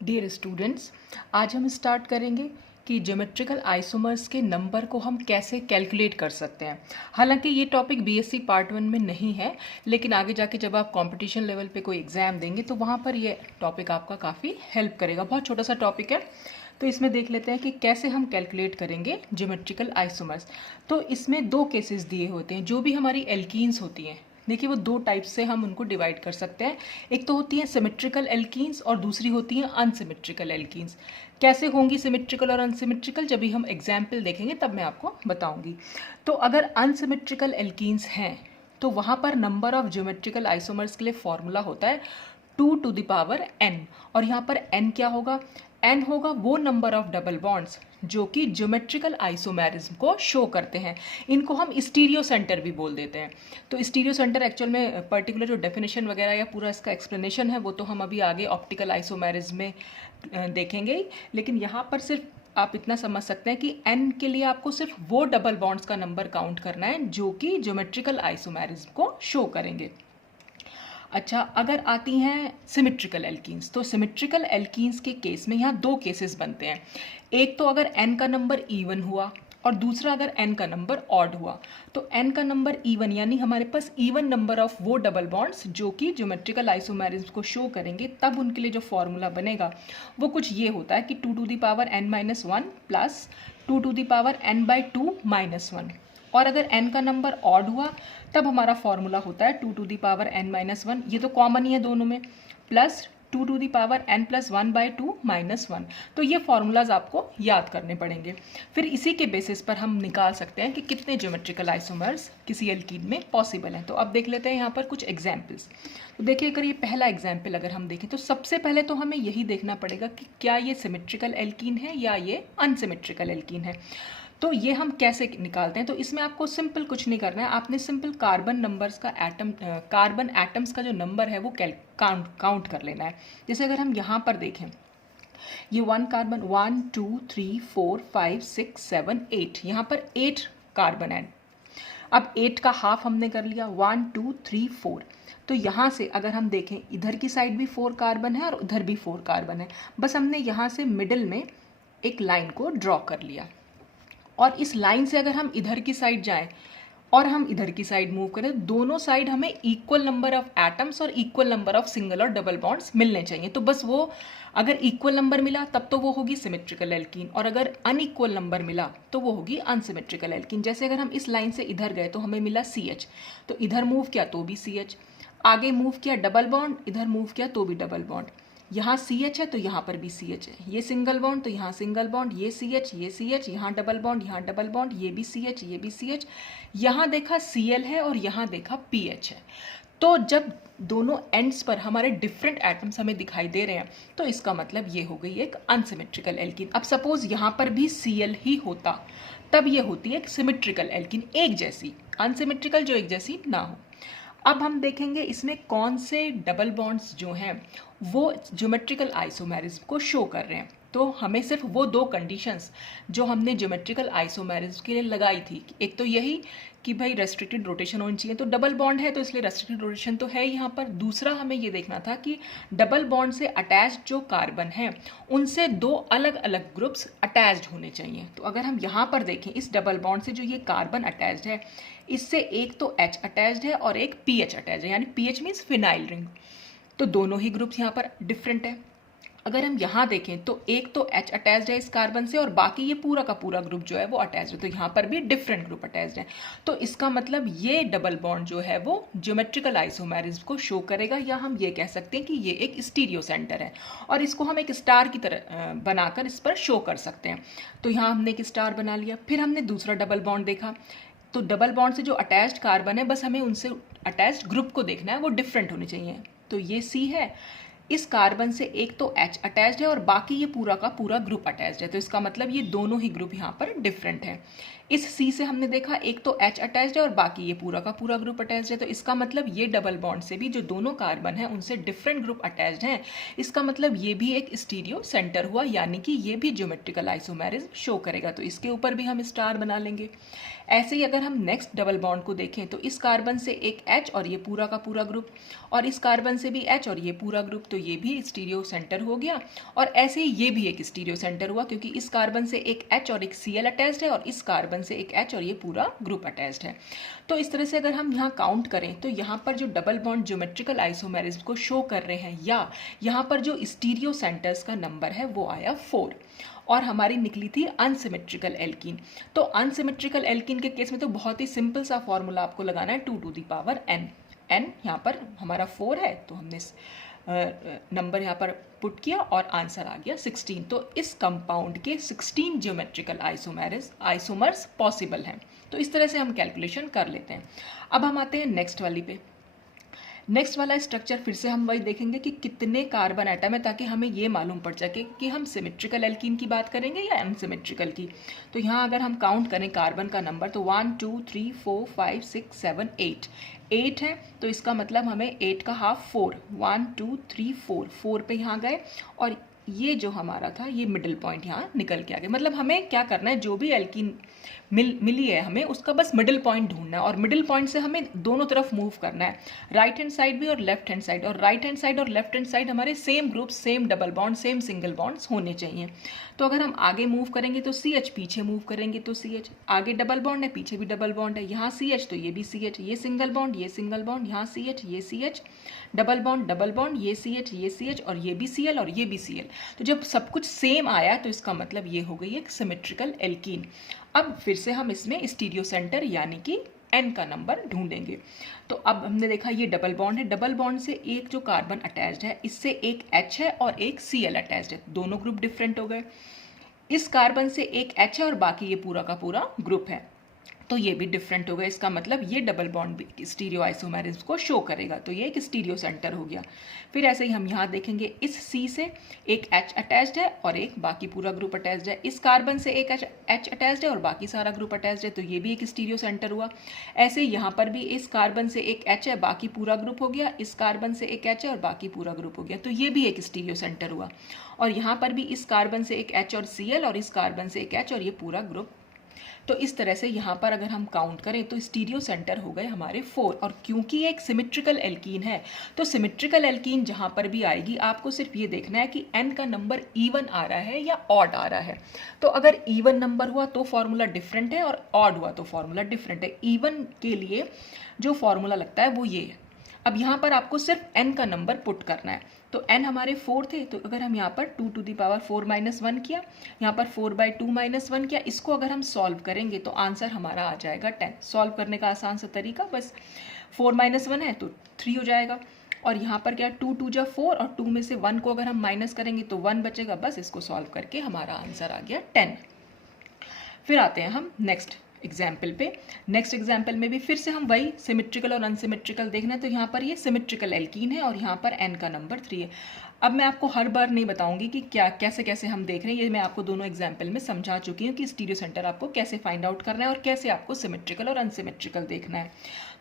Dear students, आज हम start करेंगे कि ज्योमेट्रिकल आइसोमर्स के नंबर को हम कैसे कैलकुलेट कर सकते हैं। हालांकि ये टॉपिक बीएससी पार्ट 1 में नहीं है, लेकिन आगे जाके जब आप कंपटीशन लेवल पे कोई एग्ज़ाम देंगे तो वहाँ पर ये टॉपिक आपका काफ़ी हेल्प करेगा। बहुत छोटा सा टॉपिक है, तो इसमें देख लेते हैं कि कैसे हम कैलकुलेट करेंगे ज्योमेट्रिकल आइसोमर्स। तो इसमें दो केसेस दिए होते हैं। जो भी हमारी एल्कीन्स होती हैं, देखिए वो दो टाइप से हम उनको डिवाइड कर सकते हैं। एक तो होती है सिमेट्रिकल एल्कीन्स और दूसरी होती है अनसिमेट्रिकल एल्कीन्स। कैसे होंगी सिमेट्रिकल और अनसिमेट्रिकल, जब भी हम एग्जाम्पल देखेंगे तब मैं आपको बताऊंगी। तो अगर अनसिमेट्रिकल एल्कीन्स हैं तो वहाँ पर नंबर ऑफ ज्योमेट्रिकल आइसोमर्स के लिए फॉर्मूला होता है 2 to the power n। और यहाँ पर n क्या होगा? n होगा वो नंबर ऑफ डबल बॉन्ड्स जो कि ज्योमेट्रिकल आइसोमेरिज्म को शो करते हैं। इनको हम स्टीरियो सेंटर भी बोल देते हैं। तो स्टीरियो सेंटर एक्चुअल में पर्टिकुलर जो डेफिनेशन वगैरह या पूरा इसका एक्सप्लेनेशन है वो तो हम अभी आगे ऑप्टिकल आइसोमेरिज्म में देखेंगे ही, लेकिन यहाँ पर सिर्फ आप इतना समझ सकते हैं कि n के लिए आपको सिर्फ वो डबल बॉन्ड्स का नंबर काउंट करना है जो कि ज्योमेट्रिकल आइसोमेरिज्म को शो करेंगे। अच्छा, अगर आती हैं सिमेट्रिकल एल्कीन्स, तो सिमेट्रिकल एल्कीन्स के केस में यहाँ दो केसेस बनते हैं। एक तो अगर n का नंबर इवन हुआ और दूसरा अगर n का नंबर ऑड हुआ। तो n का नंबर इवन यानी हमारे पास इवन नंबर ऑफ वो डबल बॉन्ड्स जो कि ज्योमेट्रिकल आइसोमेरिज्म को शो करेंगे, तब उनके लिए जो फॉर्मूला बनेगा वो कुछ ये होता है कि 2 to the power n-1 plus 2 to the power n/2 - 1। और अगर n का नंबर ऑड हुआ तब हमारा फॉर्मूला होता है 2 to the power n-1, ये तो कॉमन ही है दोनों में, plus 2 to the power n+1/2 - 1। तो ये फॉर्मूलाज आपको याद करने पड़ेंगे। फिर इसी के बेसिस पर हम निकाल सकते हैं कि कितने ज्योमेट्रिकल आइसोमर्स किसी एल्कीन में पॉसिबल हैं। तो अब देख लेते हैं यहाँ पर कुछ एग्जाम्पल्स। तो देखिए, अगर ये पहला एग्जाम्पल अगर हम देखें तो सबसे पहले तो हमें यही देखना पड़ेगा कि क्या ये सिमेट्रिकल एल्कीन है या ये अनसिमेट्रिकल एल्कीन है। तो ये हम कैसे निकालते हैं? तो इसमें आपको सिंपल कुछ नहीं करना है, आपने सिंपल कार्बन नंबर्स का कार्बन एटम्स का जो नंबर है वो काउंट कर लेना है। जैसे अगर हम यहाँ पर देखें, ये 1 कार्बन 1 2 3 4 5 6 7 8, यहाँ पर 8 कार्बन है। अब 8 का हाफ हमने कर लिया, 1 2 3 4। तो यहाँ से अगर हम देखें, इधर की साइड भी 4 कार्बन है और उधर भी 4 कार्बन है। बस हमने यहाँ से मिडिल में एक लाइन को ड्रॉ कर लिया, और इस लाइन से अगर हम इधर की साइड जाएं और हम इधर की साइड मूव करें, दोनों साइड हमें इक्वल नंबर ऑफ एटम्स और इक्वल नंबर ऑफ सिंगल और डबल बॉन्ड्स मिलने चाहिए। तो बस वो अगर इक्वल नंबर मिला तब तो वो होगी सिमेट्रिकल एल्कीन, और अगर अनइक्वल नंबर मिला तो वो होगी अनसिमेट्रिकल एल्कीन। जैसे अगर हम इस लाइन से इधर गए तो हमें मिला CH, तो इधर मूव किया तो भी CH, आगे मूव किया डबल बॉन्ड, इधर मूव किया तो भी डबल बॉन्ड। यहाँ CH है तो यहाँ पर भी CH है, ये सिंगल बॉन्ड तो यहाँ सिंगल बॉन्ड, ये CH, यहाँ डबल बॉन्ड, यहाँ डबल बॉन्ड, ये भी CH, ये भी CH, यहाँ देखा Cl है और यहाँ देखा PH है। तो जब दोनों एंड्स पर हमारे डिफरेंट एटम्स हमें दिखाई दे रहे हैं तो इसका मतलब ये हो गई एक अनसिमेट्रिकल एल्कीन। अब सपोज यहाँ पर भी Cl ही होता तब ये होती है एक सिमेट्रिकल एल्कीन, एक जैसी। अनसिमेट्रिकल जो एक जैसी ना हो। अब हम देखेंगे इसमें कौन से डबल बॉन्ड्स जो हैं वो ज्योमेट्रिकल आइसोमेरिज्म को शो कर रहे हैं। तो हमें सिर्फ वो दो कंडीशंस जो हमने ज्योमेट्रिकल आइसोमेरिज्म के लिए लगाई थी, एक तो यही कि भाई रेस्ट्रिक्टेड रोटेशन होनी चाहिए, तो डबल बॉन्ड है तो इसलिए रेस्ट्रिक्टेड रोटेशन तो है यहाँ पर। दूसरा हमें ये देखना था कि डबल बॉन्ड से अटैच्ड जो कार्बन है उनसे दो अलग अलग ग्रुप्स अटैच्ड होने चाहिए। तो अगर हम यहाँ पर देखें, इस डबल बॉन्ड से जो ये कार्बन अटैच्ड है इससे एक तो H अटैच्ड है और एक PH अटैच्ड है, यानी PH मीन्स फिनाइल रिंग। तो दोनों ही ग्रुप्स यहाँ पर डिफरेंट है। अगर हम यहाँ देखें तो एक तो H अटैच्ड है इस कार्बन से और बाकी ये पूरा का पूरा ग्रुप जो है वो अटैच्ड है, तो यहाँ पर भी डिफरेंट ग्रुप अटैच्ड है। तो इसका मतलब ये डबल बॉन्ड जो है वो ज्योमेट्रिकल आइसोमेरिज्म को शो करेगा, या हम ये कह सकते हैं कि ये एक स्टीरियो सेंटर है और इसको हम एक स्टार की तरह बनाकर इस पर शो कर सकते हैं। तो यहाँ हमने एक स्टार बना लिया। फिर हमने दूसरा डबल बॉन्ड देखा, तो डबल बॉन्ड से जो अटैच्ड कार्बन है बस हमें उनसे अटैच्ड ग्रुप को देखना है, वो डिफरेंट होने चाहिए। तो ये C है, इस कार्बन से एक तो H अटैच्ड है और बाकी ये पूरा का पूरा ग्रुप अटैच्ड है, तो इसका मतलब ये दोनों ही ग्रुप यहाँ पर डिफरेंट है। इस सी से हमने देखा एक तो H अटैच्ड है और बाकी ये पूरा का पूरा ग्रुप अटैच्ड है, तो इसका मतलब ये डबल बॉन्ड से भी जो दोनों कार्बन है उनसे डिफरेंट ग्रुप अटैच्ड हैं, इसका मतलब ये भी एक स्टीरियो सेंटर हुआ, यानी कि ये भी ज्योमेट्रिकल आइसोमेरिज्म शो करेगा। तो इसके ऊपर भी हम स्टार बना लेंगे। ऐसे ही अगर हम नेक्स्ट डबल बॉन्ड को देखें तो इस कार्बन से एक H और ये पूरा का पूरा ग्रुप, और इस कार्बन से भी H और ये पूरा ग्रुप, तो ये भी स्टीरियो सेंटर हो गया। और ऐसे ही ये भी एक स्टीरियो सेंटर हुआ, क्योंकि इस कार्बन से एक H और एक Cl अटैच्ड है और इस कार्बन से एक H और ये पूरा ग्रुप अटैच्ड है। तो इस तरह से अगर हम यहाँ काउंट करें तो यहाँ पर जो डबल बॉन्ड ज्योमेट्रिकल आइसोमेरिज्म को शो कर रहे हैं, या यहाँ पर जो स्टीरियो सेंटर्स का नंबर है वो आया 4, और हमारी निकली थी अनसिमेट्रिकल एल्कीन। तो अनसिमेट्रिकल एल्कीन के केस में तो बहुत ही सिंपल सा फॉर्मूला आपको लगाना है 2 to the power n। n यहाँ पर हमारा 4 है, तो हमने नंबर यहाँ पर पुट किया और आंसर आ गया 16। तो इस कंपाउंड के 16 ज्योमेट्रिकल आइसोमर्स पॉसिबल हैं। तो इस तरह से हम कैलकुलेशन कर लेते हैं। अब हम आते हैं नेक्स्ट वाली पे। नेक्स्ट वाला स्ट्रक्चर फिर से हम वही देखेंगे कि कितने कार्बन एटम है, ताकि हमें ये मालूम पड़ सके कि हम सिमेट्रिकल एल्कीन की बात करेंगे या अनसिमेट्रिकल की। तो यहाँ अगर हम काउंट करें कार्बन का नंबर तो 1 2 3 4 5 6 7 8 है, तो इसका मतलब हमें 8 का हाफ 4, 1 2 3 4 पे यहाँ गए, और ये जो हमारा था ये मिडिल पॉइंट यहाँ निकल के आ गया। मतलब हमें क्या करना है, जो भी एल्कीन मिली है हमें उसका बस मिडिल पॉइंट ढूंढना है, और मिडिल पॉइंट से हमें दोनों तरफ मूव करना है, राइट हैंड साइड भी और लेफ्ट हैंड साइड। और राइट हैंड साइड और लेफ्ट हैंड साइड हमारे same group, same double bond, same single bonds होने चाहिए। तो अगर हम आगे मूव करेंगे तो CH, पीछे मूव करेंगे तो CH, आगे डबल बॉन्ड है पीछे भी डबल बॉन्ड है, यहाँ CH तो ये भी CH, ये सिंगल बॉन्ड ये सिंगल बॉन्ड, यहाँ CH ये CH, डबल बॉन्ड ये CH और ये भी Cl और ये भी Cl। तो जब सब कुछ सेम आया तो इसका मतलब ये हो गई एक सिमेट्रिकल एल्कीन। अब फिर से हम इसमें स्टीरियो सेंटर यानी कि n का नंबर ढूंढेंगे। तो अब हमने देखा ये डबल बॉन्ड है, डबल बॉन्ड से एक जो कार्बन अटैच्ड है इससे एक H है और एक Cl अटैच्ड है, दोनों ग्रुप डिफरेंट हो गए। इस कार्बन से एक H है और बाकी ये पूरा का पूरा ग्रुप है, तो ये भी डिफरेंट हो गया। इसका मतलब ये डबल बॉन्ड भी स्टीरियो आइसोमेरिज्म को शो करेगा, तो ये एक स्टीरियो सेंटर हो गया। फिर ऐसे ही हम यहाँ देखेंगे इस C से एक H अटैच्ड है और एक बाकी पूरा ग्रुप अटैच्ड है, इस कार्बन से एक H अटैच्ड है और बाकी सारा ग्रुप अटैच्ड है, तो ये भी एक स्टीरियो सेंटर हुआ। ऐसे यहाँ पर भी इस कार्बन से एक H है बाकी पूरा ग्रुप हो गया, इस कार्बन से एक H है और बाकी पूरा ग्रुप हो गया, तो ये भी एक स्टीरियो सेंटर हुआ। और यहाँ पर भी इस कार्बन से एक H और Cl और इस कार्बन से एक H और ये पूरा ग्रुप। तो इस तरह से यहाँ पर अगर हम काउंट करें तो स्टीरियो सेंटर हो गए हमारे 4। और क्योंकि ये एक सिमेट्रिकल एल्कीन है तो सिमेट्रिकल एल्कीन जहाँ पर भी आएगी आपको सिर्फ ये देखना है कि n का नंबर इवन आ रहा है या ऑड आ रहा है। तो अगर इवन नंबर हुआ तो फॉर्मूला डिफरेंट है और ऑड हुआ तो फॉर्मूला डिफरेंट है। इवन के लिए जो फॉर्मूला लगता है वो ये है। अब यहाँ पर आपको सिर्फ n का नंबर पुट करना है, तो n हमारे 4 थे, तो अगर हम यहाँ पर 2 टू द पावर 4 माइनस 1 किया, यहाँ पर 4/2 माइनस 1 किया, इसको अगर हम सॉल्व करेंगे तो आंसर हमारा आ जाएगा 10। सॉल्व करने का आसान सा तरीका, बस 4 माइनस 1 है तो 3 हो जाएगा, और यहाँ पर क्या 2 2 जा 4 और 2 में से 1 को अगर हम माइनस करेंगे तो 1 बचेगा, बस इसको सॉल्व करके हमारा आंसर आ गया 10। फिर आते हैं हम नेक्स्ट एग्जाम्पल पे। नेक्स्ट एग्जाम्पल में भी फिर से हम वही सिमेट्रिकल और अनसिमेट्रिकल देखना है, तो यहाँ पर ये सिमेट्रिकल एल्कीन है और यहाँ पर n का नंबर 3 है। अब मैं आपको हर बार नहीं बताऊंगी कि क्या कैसे कैसे हम देख रहे हैं, ये मैं आपको दोनों एग्जाम्पल में समझा चुकी हूँ कि स्टीरियो सेंटर आपको कैसे फाइंड आउट करना है और कैसे आपको सिमेट्रिकल और अनसिमेट्रिकल देखना है।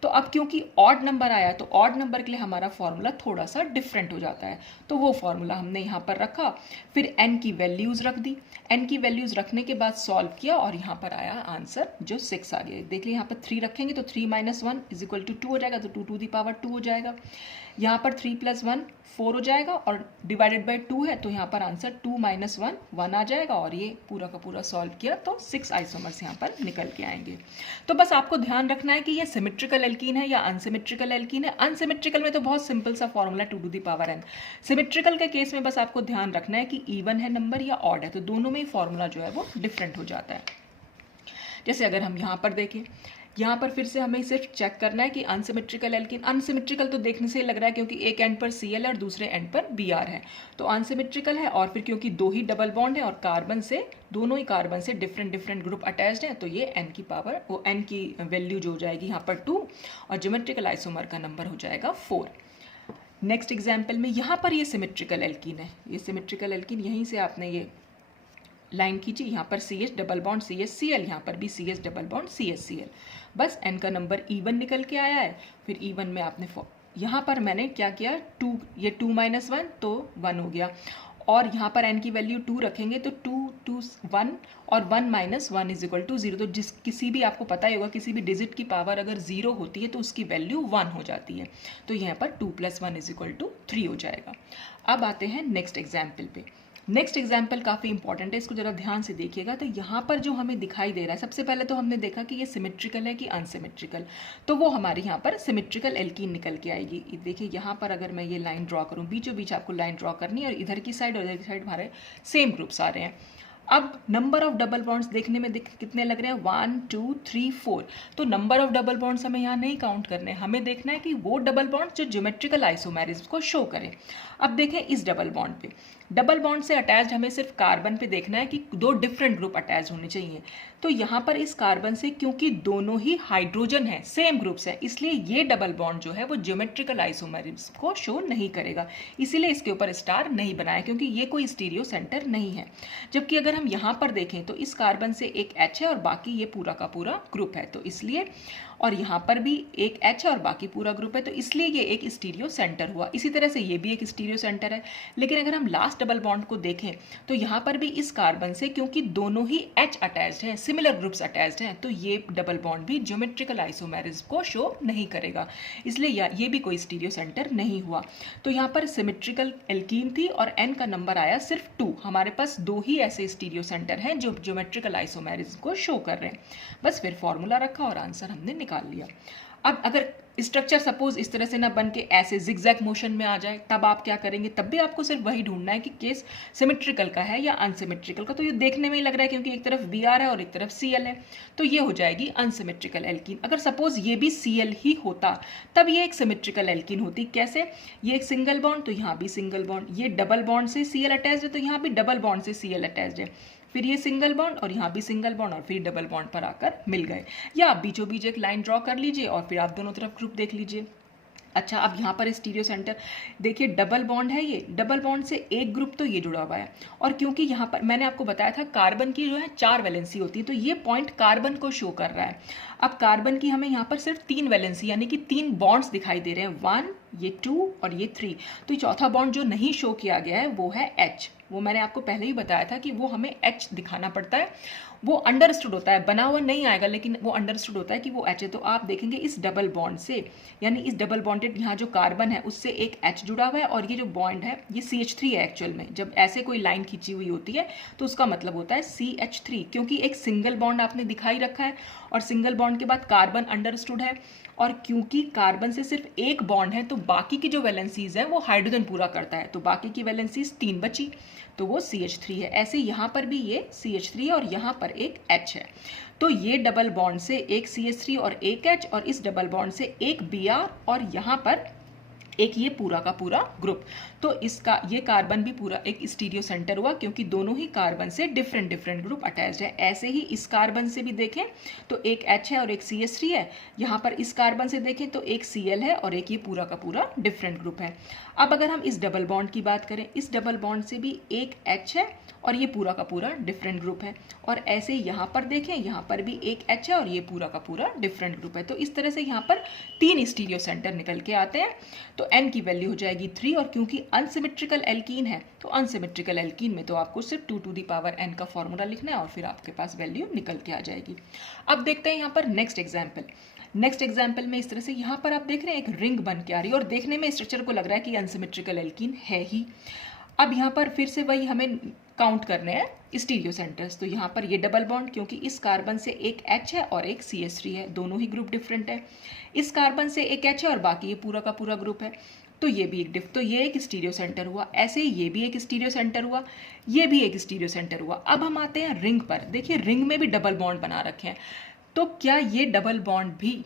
तो अब क्योंकि ऑड नंबर आया तो ऑड नंबर के लिए हमारा फॉर्मूला थोड़ा सा डिफरेंट हो जाता है, तो वो फॉर्मूला हमने यहाँ पर रखा, फिर n की वैल्यूज़ रख दी, n की वैल्यूज़ रखने के बाद सॉल्व किया और यहाँ पर आया आंसर जो 6 आ गया। देख लीजिए यहाँ पर 3 रखेंगे तो 3 माइनस 1 इज इक्वल टू 2 हो जाएगा, तो 2 टू दी पावर 2 हो जाएगा। यहाँ पर 3 प्लस 1 4 हो जाएगा और डिवाइडेड बाई 2 है तो यहाँ पर आंसर 2 माइनस 1 1 आ जाएगा, और ये पूरा का पूरा सॉल्व किया तो 6 आइसोमर्स यहाँ पर निकल के आएंगे। तो बस आपको ध्यान रखना है कि ये सिमेट्रिकल एल्कीन है या अनसिमेट्रिकल एल्कीन है। अनसिमेट्रिकल में तो बहुत सिंपल सा formula 2 to the power n। Symmetrical के केस में बस आपको ध्यान रखना है कि इवन है नंबर या ऑड है, तो दोनों में ही फॉर्मूला जो है वो डिफरेंट हो जाता है। जैसे अगर हम यहाँ पर देखें, यहाँ पर फिर से हमें सिर्फ चेक करना है कि अनसिमेट्रिकल एल्कीन, अनसिमेट्रिकल तो देखने से लग रहा है क्योंकि एक एंड पर Cl और दूसरे एंड पर Br है, तो अनसिमेट्रिकल है। और फिर क्योंकि 2 ही डबल बॉन्ड है और कार्बन से दोनों ही कार्बन से डिफरेंट ग्रुप अटैच्ड है, तो ये n की पावर वो n की वैल्यू जो हो जाएगी यहाँ पर 2 और ज्योमेट्रिकल आइसोमर का नंबर हो जाएगा 4। नेक्स्ट एग्जाम्पल में यहाँ पर ये सिमेट्रिकल एल्कीन है, ये सिमेट्रिकल एल्कीन यहीं से आपने ये लाइन खींची, यहाँ पर C H double bond C H C L, यहाँ पर भी C H double bond C H C L. बस n का नंबर E1 निकल के आया है। फिर E1 में आपने यहाँ पर मैंने क्या किया, 2, ये 2 - 1 तो 1 हो गया, और यहाँ पर n की वैल्यू 2 रखेंगे तो 2 2 1 और 1 - 1 = 0। तो किसी भी आपको पता ही होगा, किसी भी डिजिट की पावर अगर 0 होती है तो उसकी वैल्यू 1 हो जाती है। तो यहाँ पर 2 + 1 = 3 हो जाएगा। अब आते हैं नेक्स्ट एग्जाम्पल पे। नेक्स्ट एग्जाम्पल काफ़ी इंपॉर्टेंट है, इसको ज़रा ध्यान से देखिएगा। तो यहाँ पर जो हमें दिखाई दे रहा है, सबसे पहले तो हमने देखा कि ये सिमेट्रिकल है कि अनसिमेट्रिकल, तो वो हमारे यहाँ पर सिमेट्रिकल एल्कीन निकल के आएगी। देखिए यहाँ पर अगर मैं ये लाइन ड्रॉ करूँ, बीचों बीच आपको लाइन ड्रॉ करनी है, और इधर की साइड और इधर की साइड हमारे सेम ग्रुप्स आ रहे हैं। अब नंबर ऑफ डबल बॉन्ड्स देखने में कितने लग रहे हैं, 1 2 3 4। तो नंबर ऑफ डबल बॉन्ड्स हमें यहाँ नहीं काउंट करने, हमें देखना है कि वो डबल बॉन्ड्स जो ज्योमेट्रिकल आइसोमेरिज्म को शो करें। अब देखें इस डबल बॉन्ड पे, डबल बॉन्ड से अटैच्ड हमें सिर्फ कार्बन पे देखना है कि 2 डिफरेंट ग्रुप अटैच होने चाहिए। तो यहाँ पर इस कार्बन से, क्योंकि दोनों ही हाइड्रोजन है, सेम ग्रुप्स हैं, इसलिए ये डबल बॉन्ड जो है वो ज्योमेट्रिकल आइसोमेरिज्म को शो नहीं करेगा, इसीलिए इसके ऊपर स्टार नहीं बनाया, क्योंकि ये कोई स्टीरियो सेंटर नहीं है। जबकि अगर हम यहाँ पर देखें तो इस कार्बन से एक H है और बाकी ये पूरा का पूरा ग्रुप है, तो इसलिए, और यहाँ पर भी एक H है और बाकी पूरा ग्रुप है, तो इसलिए ये एक स्टीरियो सेंटर हुआ। इसी तरह से ये भी एक स्टीरियो सेंटर है। लेकिन अगर हम लास्ट डबल बॉन्ड को देखें तो यहाँ पर भी इस कार्बन से, क्योंकि दोनों ही H अटैच्ड हैं, सिमिलर ग्रुप्स अटैच्ड हैं, तो ये डबल बॉन्ड भी ज्योमेट्रिकल आइसोमेरिज्म को शो नहीं करेगा, इसलिए ये भी कोई स्टीरियो सेंटर नहीं हुआ। तो यहाँ पर सिमेट्रिकल एल्कीन थी और n का नंबर आया सिर्फ 2। हमारे पास 2 ही ऐसे स्टीरियो सेंटर हैं जो ज्योमेट्रिकल आइसोमेरिज्म को शो कर रहे हैं। बस फिर फॉर्मूला रखा और आंसर हमने निकाल लिया। अब अगर स्ट्रक्चर सपोज इस तरह से ना बन के ऐसे जिगजैग मोशन में आ जाए, तब आप क्या करेंगे, तब भी आपको सिर्फ वही ढूंढना है कि केस सिमेट्रिकल का है या अनसिमेट्रिकल का। तो ये देखने में ही लग रहा है, क्योंकि एक तरफ Br है और एक तरफ Cl है, तो ये हो जाएगी अनसिमेट्रिकल एल्कीन। अगर सपोज ये भी Cl ही होता तब ये एक सिमेट्रिकल एल्कीन होती। कैसे, ये एक सिंगल बॉन्ड तो यहाँ भी सिंगल बॉन्ड, ये डबल बॉन्ड से Cl अटैच्ड है तो यहाँ भी डबल बॉन्ड से Cl अटैच्ड है, फिर ये सिंगल बॉन्ड और यहाँ भी सिंगल बॉन्ड, और फिर डबल बॉन्ड पर आकर मिल गए। या आप बीचों बीच एक लाइन ड्रॉ कर लीजिए और फिर आप दोनों तरफ ग्रुप देख लीजिए। अच्छा, अब यहाँ पर स्टीरियो सेंटर देखिए, डबल बॉन्ड है, ये डबल बॉन्ड से एक ग्रुप तो ये जुड़ा हुआ है, और क्योंकि यहाँ पर मैंने आपको बताया था कार्बन की जो है 4 वैलेंसी होती है, तो ये पॉइंट कार्बन को शो कर रहा है। अब कार्बन की हमें यहाँ पर सिर्फ 3 वैलेंसी यानी कि 3 बॉन्ड्स दिखाई दे रहे हैं, 1, ये 2 और ये 3। तो चौथा बॉन्ड जो नहीं शो किया गया है वो है H। वो मैंने आपको पहले ही बताया था कि वो हमें H दिखाना पड़ता है, वो अंडरस्टूड होता है, बना हुआ नहीं आएगा लेकिन वो अंडरस्टूड होता है कि वो H है। तो आप देखेंगे इस डबल बॉन्ड से, यानी इस डबल बॉन्डेड यहाँ जो कार्बन है उससे एक H जुड़ा हुआ है, और ये जो बॉन्ड है ये CH3 है। एक्चुअल में जब ऐसे कोई लाइन खींची हुई होती है तो उसका मतलब होता है CH3, क्योंकि एक सिंगल बॉन्ड आपने दिखाई रखा है और सिंगल बॉन्ड के बाद कार्बन अंडरस्टूड है, और क्योंकि कार्बन से सिर्फ एक बॉन्ड है तो बाकी की जो वैलेंसीज हैं वो हाइड्रोजन पूरा करता है, तो बाकी की वैलेंसीज 3 बची, तो वो CH3 है। ऐसे यहाँ पर भी ये CH3 है और यहाँ पर एक H है। तो ये डबल बॉन्ड से एक CH3 और एक H, और इस डबल बॉन्ड से एक Br और यहाँ पर एक ये पूरा का पूरा ग्रुप। तो इसका ये कार्बन भी पूरा एक स्टीरियो सेंटर हुआ, क्योंकि दोनों ही कार्बन से डिफरेंट डिफरेंट ग्रुप अटैच्ड है। ऐसे ही इस कार्बन से भी देखें तो एक H है और एक CH3 है, यहाँ पर इस कार्बन से देखें तो एक Cl है और एक ये पूरा का पूरा डिफरेंट ग्रुप है। अब अगर हम इस डबल बॉन्ड की बात करें, इस डबल बॉन्ड से भी एक H है और ये पूरा का पूरा डिफरेंट ग्रुप है, और ऐसे यहाँ पर देखें यहाँ पर भी एक H है और ये पूरा का पूरा डिफरेंट ग्रुप है। तो इस तरह से यहाँ पर 3 स्टीरियो सेंटर निकल के आते हैं। तो n की वैल्यू हो जाएगी 3, और क्योंकि अनसिमेट्रिकल एल्कीन है तो अनसिमेट्रिकल एल्कीन में तो आपको सिर्फ 2 to the power n का फॉर्मूला लिखना है और फिर आपके पास वैल्यू निकल के आ जाएगी। अब देखते हैं यहाँ पर नेक्स्ट एग्जाम्पल। नेक्स्ट एग्जाम्पल में इस तरह से यहाँ पर आप देख रहे हैं एक रिंग बन के आ रही है और देखने में स्ट्रक्चर को लग रहा है कि अनसिमेट्रिकल एल्कीन है ही। अब यहाँ पर फिर से वही हमें काउंट करने हैं स्टीरियो सेंटर्स। तो यहाँ पर ये डबल बॉन्ड, क्योंकि इस कार्बन से एक H है और एक CH3 है, दोनों ही ग्रुप डिफरेंट है। इस कार्बन से एक H है और बाकी ये पूरा का पूरा ग्रुप है, तो ये भी एक तो ये एक स्टीरियो सेंटर हुआ। ऐसे ही ये भी एक स्टीरियो सेंटर हुआ, ये भी एक स्टीरियो सेंटर हुआ। अब हम आते हैं रिंग पर। देखिए रिंग में भी डबल बॉन्ड बना रखे हैं, तो क्या ये डबल बॉन्ड भी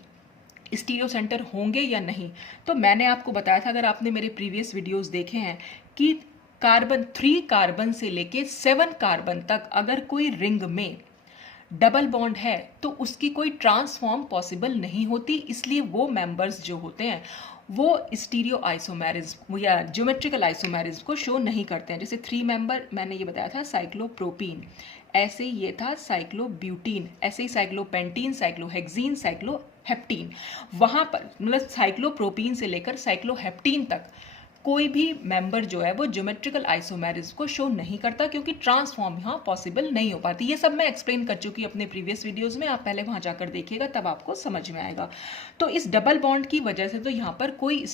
स्टीरियो सेंटर होंगे या नहीं? तो मैंने आपको बताया था, अगर आपने मेरे प्रीवियस वीडियोस देखे हैं, कि कार्बन 3 कार्बन से लेके 7 कार्बन तक अगर कोई रिंग में डबल बॉन्ड है तो उसकी कोई ट्रांसफॉर्म पॉसिबल नहीं होती, इसलिए वो मेंबर्स जो होते हैं वो स्टीरियो आइसोमेरिज्म या ज्योमेट्रिकल आइसोमेरिज्म को शो नहीं करते हैं। जैसे 3 मेंबर मैंने ये बताया था साइक्लोप्रोपीन, ऐसे ही ये था साइक्लोब्यूटीन, ऐसे ही साइक्लोपेंटीन, साइक्लोहेक्सीन, साइक्लोहेप्टीन। वहाँ पर मतलब साइक्लोप्रोपीन से लेकर साइक्लोहेप्टीन तक कोई भी मेंबर जो है वो ज्योमेट्रिकल आइसोमेरिज्म को शो नहीं करता, क्योंकि ट्रांसफॉर्म यहाँ पॉसिबल नहीं हो पाती। ये सब मैं एक्सप्लेन कर चुकी अपने प्रीवियस वीडियोस में, आप पहले वहाँ जाकर देखिएगा तब आपको समझ में आएगा। तो इस डबल बॉन्ड की वजह से तो यहाँ पर कोई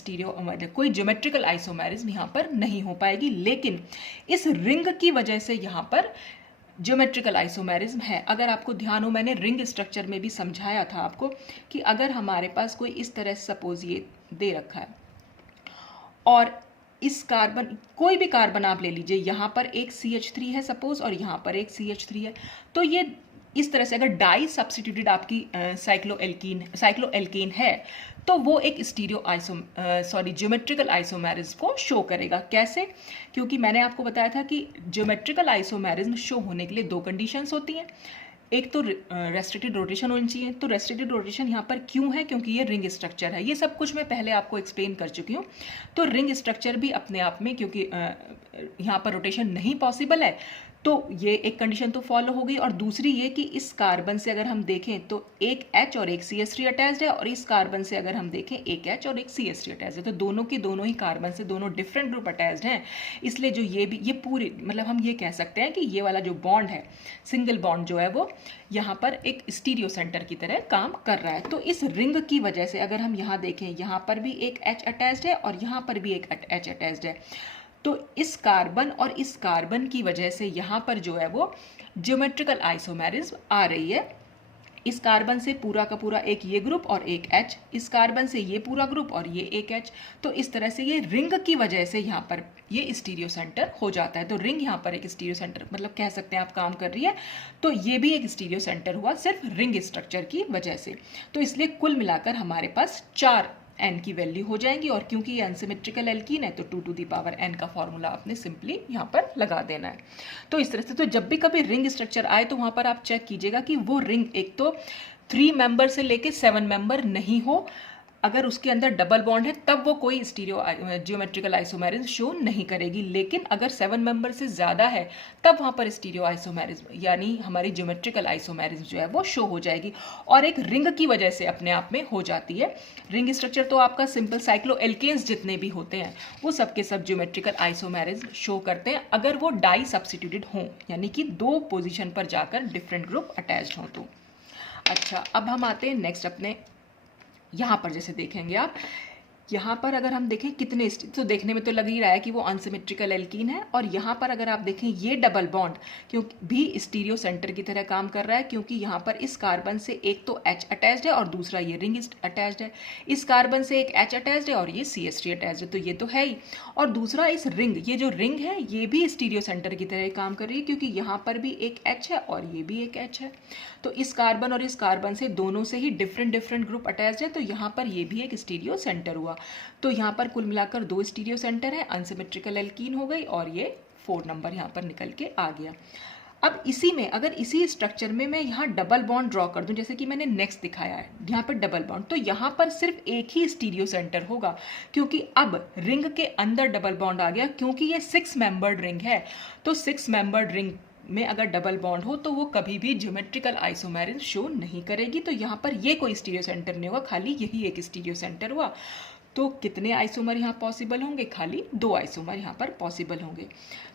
कोई ज्योमेट्रिकल आइसोमेरिज्म यहाँ पर नहीं हो पाएगी, लेकिन इस रिंग की वजह से यहाँ पर ज्योमेट्रिकल आइसोमेरिज्म है। अगर आपको ध्यान हो, मैंने रिंग स्ट्रक्चर में भी समझाया था आपको कि अगर हमारे पास कोई इस तरह सपोज ये दे रखा है और इस कार्बन, कोई भी कार्बन आप ले लीजिए, यहाँ पर एक CH3 है सपोज और यहाँ पर एक CH3 है, तो ये इस तरह से अगर डाई सब्स्टिट्यूटेड आपकी साइक्लोएल्कीन है तो वो एक ज्योमेट्रिकल आइसोमेरिज्म को शो करेगा। कैसे? क्योंकि मैंने आपको बताया था कि ज्योमेट्रिकल आइसोमेरिज्म शो होने के लिए 2 कंडीशंस होती हैं। एक तो रेस्ट्रिक्टेड रोटेशन होनी चाहिए। तो रेस्ट्रिक्टेड रोटेशन यहाँ पर क्यों है? क्योंकि ये रिंग स्ट्रक्चर है। ये सब कुछ मैं पहले आपको एक्सप्लेन कर चुकी हूँ। तो रिंग स्ट्रक्चर भी अपने आप में, क्योंकि यहाँ पर रोटेशन नहीं पॉसिबल है, तो ये एक कंडीशन तो फॉलो हो गई। और दूसरी ये कि इस कार्बन से अगर हम देखें तो एक H और एक CH3 अटैच्ड है, और इस कार्बन से अगर हम देखें एक H और एक CH3 अटैच्ड है, तो दोनों की दोनों ही कार्बन से दोनों डिफरेंट ग्रुप अटैच्ड हैं। इसलिए जो ये पूरी मतलब हम ये कह सकते हैं कि ये वाला जो बॉन्ड है, सिंगल बॉन्ड जो है वो यहाँ पर एक स्टीरियो सेंटर की तरह काम कर रहा है। तो इस रिंग की वजह से अगर हम यहाँ देखें, यहाँ पर भी एक H अटैच्ड है और यहाँ पर भी एक H अटैच्ड है, तो इस कार्बन और इस कार्बन की वजह से यहाँ पर जो है वो ज्योमेट्रिकल आइसोमेरिज्म आ रही है। इस कार्बन से पूरा का पूरा एक ये ग्रुप और एक H, इस कार्बन से ये पूरा ग्रुप और ये एक H। तो इस तरह से ये रिंग की वजह से यहाँ पर ये स्टीरियो सेंटर हो जाता है। तो रिंग यहाँ पर एक स्टीरियो सेंटर मतलब कह सकते हैं आप काम कर रही है, तो ये भी एक स्टीरियो सेंटर हुआ सिर्फ रिंग स्ट्रक्चर की वजह से। तो इसलिए कुल मिलाकर हमारे पास 4 n की वैल्यू हो जाएंगी। और क्योंकि ये अनसिमेट्रिकल एल्कीन है तो 2 टू द पावर n का फॉर्मूला आपने सिंपली यहाँ पर लगा देना है। तो इस तरह से तो जब भी कभी रिंग स्ट्रक्चर आए तो वहाँ पर आप चेक कीजिएगा कि वो रिंग एक तो 3 मेंबर से लेके 7 मेंबर नहीं हो। अगर उसके अंदर डबल बॉन्ड है तब वो कोई ज्योमेट्रिकल आइसोमेरिज्म शो नहीं करेगी, लेकिन अगर 7 मेंबर से ज़्यादा है तब वहाँ पर स्टीरियो आइसोमेरिज्म यानी हमारी ज्योमेट्रिकल आइसोमेरिज्म जो है वो शो हो जाएगी। और एक रिंग की वजह से अपने आप में हो जाती है। रिंग स्ट्रक्चर तो आपका सिंपल साइक्लोएल्केन्स जितने भी होते हैं वो सबके सब ज्योमेट्रिकल आइसोमेरिज्म शो करते हैं, अगर वो डाई सब्स्टिट्यूटेड हों, यानी कि 2 पोजिशन पर जाकर डिफरेंट ग्रुप अटैच्ड हों तो। अच्छा, अब हम आते हैं नेक्स्ट अपने यहाँ पर। जैसे देखेंगे आप यहाँ पर अगर हम देखें कितने, तो देखने में तो लग ही रहा है कि वो अनसिमेट्रिकल एल्कीन है। और यहाँ पर अगर आप देखें ये डबल बॉन्ड क्योंकि भी स्टीरियो सेंटर की तरह काम कर रहा है, क्योंकि यहाँ पर इस कार्बन से एक तो H अटैच्ड है और दूसरा ये रिंग अटैच्ड है। इस कार्बन से एक H अटैच्ड है और ये CH3 अटैच्ड है, तो ये तो है ही। और दूसरा इस रिंग, ये जो रिंग है ये भी स्टीरियो सेंटर की तरह काम कर रही है, क्योंकि यहाँ पर भी एक H है और ये भी एक H है। तो इस कार्बन और इस कार्बन से दोनों से ही डिफरेंट ग्रुप अटैच्ड है, तो यहाँ पर ये भी एक स्टीरियो सेंटर हुआ। तो यहाँ पर कुल मिलाकर 2 स्टीरियो सेंटर है, अनसिमेट्रिकल एल्कीन हो गई और ये 4 नंबर यहाँ पर निकल के आ गया। अब इसी में अगर इसी स्ट्रक्चर में मैं यहाँ डबल बॉन्ड ड्रॉ कर दूं, जैसे कि मैंने नेक्स्ट दिखाया है यहाँ पर डबल बॉन्ड, तो यहाँ पर सिर्फ एक ही स्टीरियो सेंटर होगा, क्योंकि अब रिंग के अंदर डबल बॉन्ड आ गया। क्योंकि ये 6 मेंबर्ड रिंग है, तो 6 मेंबर्ड रिंग में अगर डबल बॉन्ड हो तो वो कभी भी ज्योमेट्रिकल आइसोमेरिज्म शो नहीं करेगी। तो यहाँ पर ये कोई स्टीरियो सेंटर नहीं होगा, खाली यही एक स्टीरियो सेंटर हुआ। तो कितने आइसोमर यहाँ पॉसिबल होंगे? खाली 2 आइसोमर यहाँ पर पॉसिबल होंगे।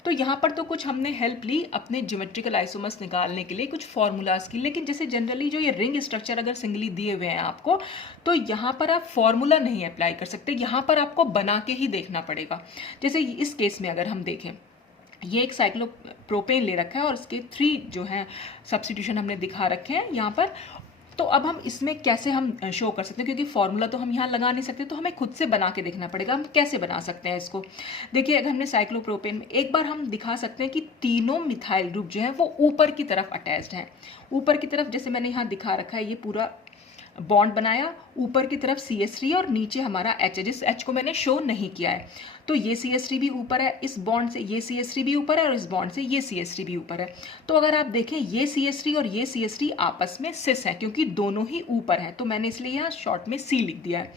तो यहाँ पर तो कुछ हमने हेल्प ली अपने ज्योमेट्रिकल आइसोमर्स निकालने के लिए, कुछ फॉर्मूलाज की। लेकिन जैसे जनरली जो ये रिंग स्ट्रक्चर अगर सिंगली दिए हुए हैं आपको, तो यहाँ पर आप फॉर्मूला नहीं अप्लाई कर सकते, यहाँ पर आपको बना के ही देखना पड़ेगा। जैसे इस केस में अगर हम देखें, ये एक साइक्लोप्रोपेन ले रखा है और इसके 3 जो हैं सब्स्टिट्यूशन हमने दिखा रखे हैं यहाँ पर। तो अब हम इसमें कैसे हम शो कर सकते हैं, क्योंकि फॉर्मूला तो हम यहाँ लगा नहीं सकते, तो हमें खुद से बना के देखना पड़ेगा। हम कैसे बना सकते हैं इसको? देखिए, अगर हमने साइक्लोप्रोपेन में एक बार हम दिखा सकते हैं कि तीनों मिथाइल ग्रुप जो है वो ऊपर की तरफ अटैच्ड हैं। ऊपर की तरफ जैसे मैंने यहाँ दिखा रखा है, ये पूरा बॉन्ड बनाया, ऊपर की तरफ CH3 और नीचे हमारा H है, जिस H को मैंने शो नहीं किया है। तो ये CH3 भी ऊपर है, इस बॉन्ड से ये CH3 भी ऊपर है और इस बॉन्ड से ये CH3 भी ऊपर है। तो अगर आप देखें ये CH3 और ये CH3 आपस में सिस है क्योंकि दोनों ही ऊपर है, तो मैंने इसलिए यहाँ शॉर्ट में C लिख दिया है।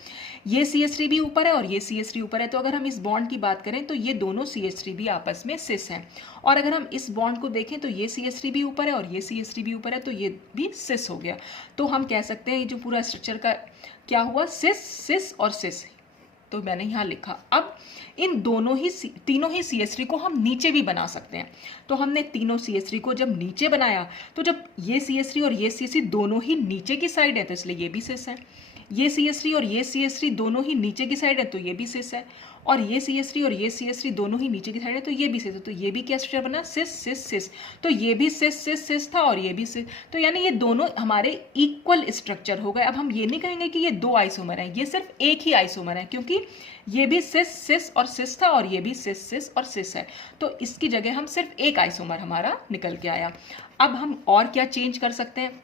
ये CH3 भी ऊपर है और ये CH3 ऊपर है, तो अगर हम इस बॉन्ड की बात करें तो ये दोनों CH3 भी आपस में सिस हैं। और अगर हम इस बॉन्ड को देखें तो ये CH3 भी ऊपर है और ये CH3 भी ऊपर है, तो ये भी सिस हो गया। तो हम कह सकते हैं ये जो पूरा स्ट्रक्चर का क्या हुआ, सिस सिस और सिस। तो मैंने यहाँ लिखा। अब इन तीनों ही CH3 को हम नीचे भी बना सकते हैं। तो हमने तीनों CH3 को जब नीचे बनाया तो जब ये CH3 और ये CH3 दोनों ही नीचे की साइड है तो इसलिए ये भी सिस है। ये CH3 और ये CH3 दोनों ही नीचे की साइड है तो ये भी सिस है। और ये CH3 और ये CH3 दोनों ही नीचे की साइड है तो ये भी सिस है। तो ये भी क्या स्ट्रक्चर बना, सिस सिस सिस। तो ये भी सिस सिस सिस था और ये भी सिस, तो यानी ये दोनों हमारे इक्वल स्ट्रक्चर हो गए। अब हम ये नहीं कहेंगे कि ये दो आइसोमर हैं, ये सिर्फ एक ही आइसोमर है क्योंकि ये भी सिस सिस और सिस था और ये भी सिस सिस और सिस है। तो इसकी जगह हम सिर्फ एक आइसोमर हमारा निकल के आया। अब हम और क्या चेंज कर सकते हैं,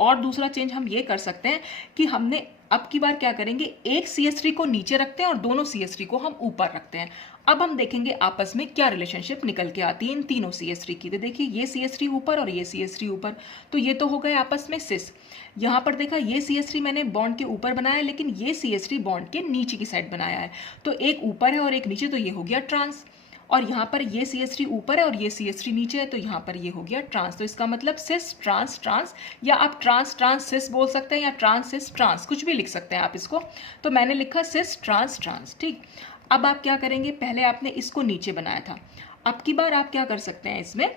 और दूसरा चेंज हम ये कर सकते हैं कि हमने अब की बार क्या करेंगे, एक CH3 को नीचे रखते हैं और दोनों CH3 को हम ऊपर रखते हैं। अब हम देखेंगे आपस में क्या रिलेशनशिप निकल के आती है इन तीनों CH3 की। तो देखिए ये CH3 ऊपर और ये CH3 ऊपर, तो ये तो हो गए आपस में सिस। यहाँ पर देखा ये CH3 मैंने बॉन्ड के ऊपर बनाया लेकिन ये CH3 बॉन्ड के नीचे की साइड बनाया है, तो एक ऊपर है और एक नीचे, तो ये हो गया ट्रांस। और यहाँ पर ये CH3 ऊपर है और ये CH3 नीचे है, तो यहाँ पर ये हो गया ट्रांस। तो इसका मतलब सिस ट्रांस ट्रांस, या आप ट्रांस ट्रांस सिस बोल सकते हैं या ट्रांस सिस ट्रांस, कुछ भी लिख सकते हैं आप इसको। तो मैंने लिखा सिस ट्रांस ट्रांस, ठीक। अब आप क्या करेंगे, पहले आपने इसको नीचे बनाया था, अब की बार आप क्या कर सकते हैं, इसमें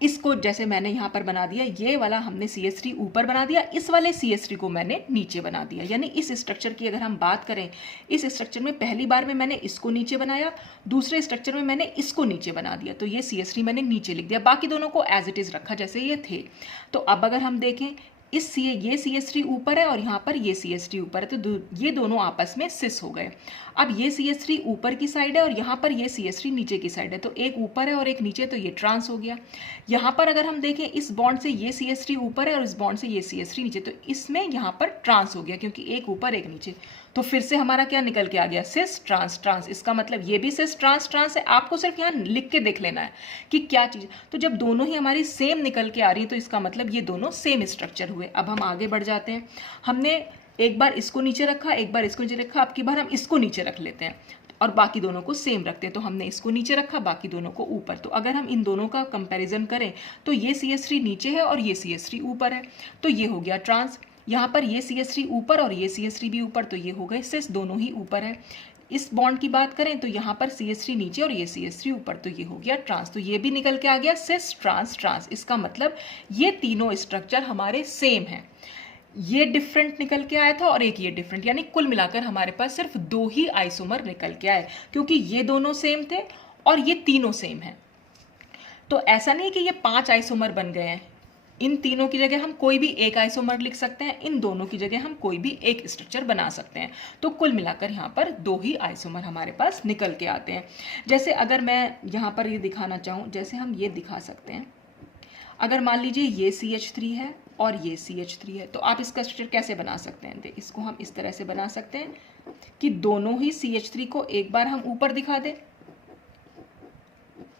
इसको जैसे मैंने यहाँ पर बना दिया, ये वाला हमने CH3 ऊपर बना दिया, इस वाले CH3 को मैंने नीचे बना दिया। यानी इस स्ट्रक्चर की अगर हम बात करें, इस स्ट्रक्चर में पहली बार में मैंने इसको नीचे बनाया, दूसरे स्ट्रक्चर में मैंने इसको नीचे बना दिया, तो ये CH3 मैंने नीचे लिख दिया, बाकी दोनों को एज इट इज रखा जैसे ये थे। तो अब अगर हम देखें ये CH3 ऊपर है और यहाँ पर ये CH3 ऊपर है, तो ये दोनों आपस में सिस हो गए। अब ये CH3 ऊपर की साइड है और यहाँ पर ये CH3 नीचे की साइड है, तो एक ऊपर है और एक नीचे, तो ये ट्रांस हो गया। यहाँ पर अगर हम देखें इस बॉन्ड से ये CH3 ऊपर है और इस बॉन्ड से ये CH3 नीचे, तो इसमें यहाँ पर ट्रांस हो गया क्योंकि एक ऊपर एक नीचे। तो फिर से हमारा क्या निकल के आ गया, सिस ट्रांस ट्रांस। इसका मतलब ये भी सिस ट्रांस ट्रांस है, आपको सिर्फ यहाँ लिख के देख लेना है कि क्या चीज़। तो जब दोनों ही हमारी सेम निकल के आ रही है तो इसका मतलब ये दोनों सेम स्ट्रक्चर हुए। अब हम आगे बढ़ जाते हैं, हमने एक बार इसको नीचे रखा, एक बार इसको नीचे रखा, अब की बार हम इसको नीचे रख लेते हैं और बाकी दोनों को सेम रखते हैं। तो हमने इसको नीचे रखा, बाकी दोनों को ऊपर। तो अगर हम इन दोनों का कंपैरिजन करें तो ये CH3 नीचे है और ये CH3 ऊपर है, तो ये हो गया ट्रांस। यहाँ पर ये CH3 ऊपर और ये CH3 भी ऊपर, तो ये हो गए सिस, दोनों ही ऊपर है। इस बॉन्ड की बात करें तो यहाँ पर CH3 नीचे और ये CH3 ऊपर, तो ये हो गया ट्रांस। तो ये भी निकल के आ गया सिस ट्रांस ट्रांस। इसका मतलब ये तीनों स्ट्रक्चर हमारे सेम हैं। ये डिफरेंट निकल के आया था और एक ये डिफरेंट, यानी कुल मिलाकर हमारे पास सिर्फ दो ही आइसोमर निकल के आए, क्योंकि ये दोनों सेम थे और ये तीनों सेम हैं। तो ऐसा नहीं कि ये 5 आइसोमर बन गए हैं, इन तीनों की जगह हम कोई भी एक आइसोमर लिख सकते हैं, इन दोनों की जगह हम कोई भी एक स्ट्रक्चर बना सकते हैं। तो कुल मिलाकर यहाँ पर 2 ही आइसोमर हमारे पास निकल के आते हैं। जैसे अगर मैं यहाँ पर ये दिखाना चाहूँ, जैसे हम ये दिखा सकते हैं, अगर मान लीजिए ये CH3 है और ये CH3 है, तो आप इसका स्ट्रक्चर कैसे बना सकते हैं, इसको हम इस तरह से बना सकते हैं कि दोनों ही CH3 को एक बार हम ऊपर दिखा दें,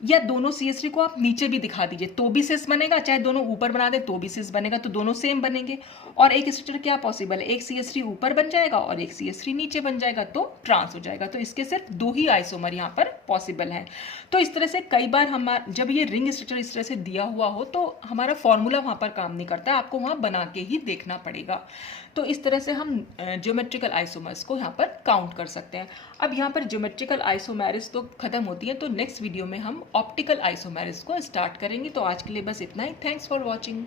या दोनों CH3 को आप नीचे भी दिखा दीजिए तो भी सिस बनेगा, चाहे दोनों ऊपर बना दे तो भी सिस बनेगा, तो दोनों सेम बनेंगे। और एक स्ट्रक्चर क्या पॉसिबल है, एक CH3 ऊपर बन जाएगा और एक CH3 नीचे बन जाएगा, तो ट्रांस हो जाएगा। तो इसके सिर्फ 2 ही आइसोमर यहाँ पर पॉसिबल है। तो इस तरह से कई बार जब ये रिंग स्ट्रक्चर इस तरह से दिया हुआ हो तो हमारा फॉर्मूला वहाँ पर काम नहीं करता, आपको वहाँ बना के ही देखना पड़ेगा। तो इस तरह से हम ज्योमेट्रिकल आइसोमर्स को यहाँ पर काउंट कर सकते हैं। अब यहाँ पर ज्योमेट्रिकल आइसोमेरिस तो खत्म होती है, तो नेक्स्ट वीडियो में हम ऑप्टिकल आइसोमेरिस को स्टार्ट करेंगे। तो आज के लिए बस इतना ही। Thanks for watching.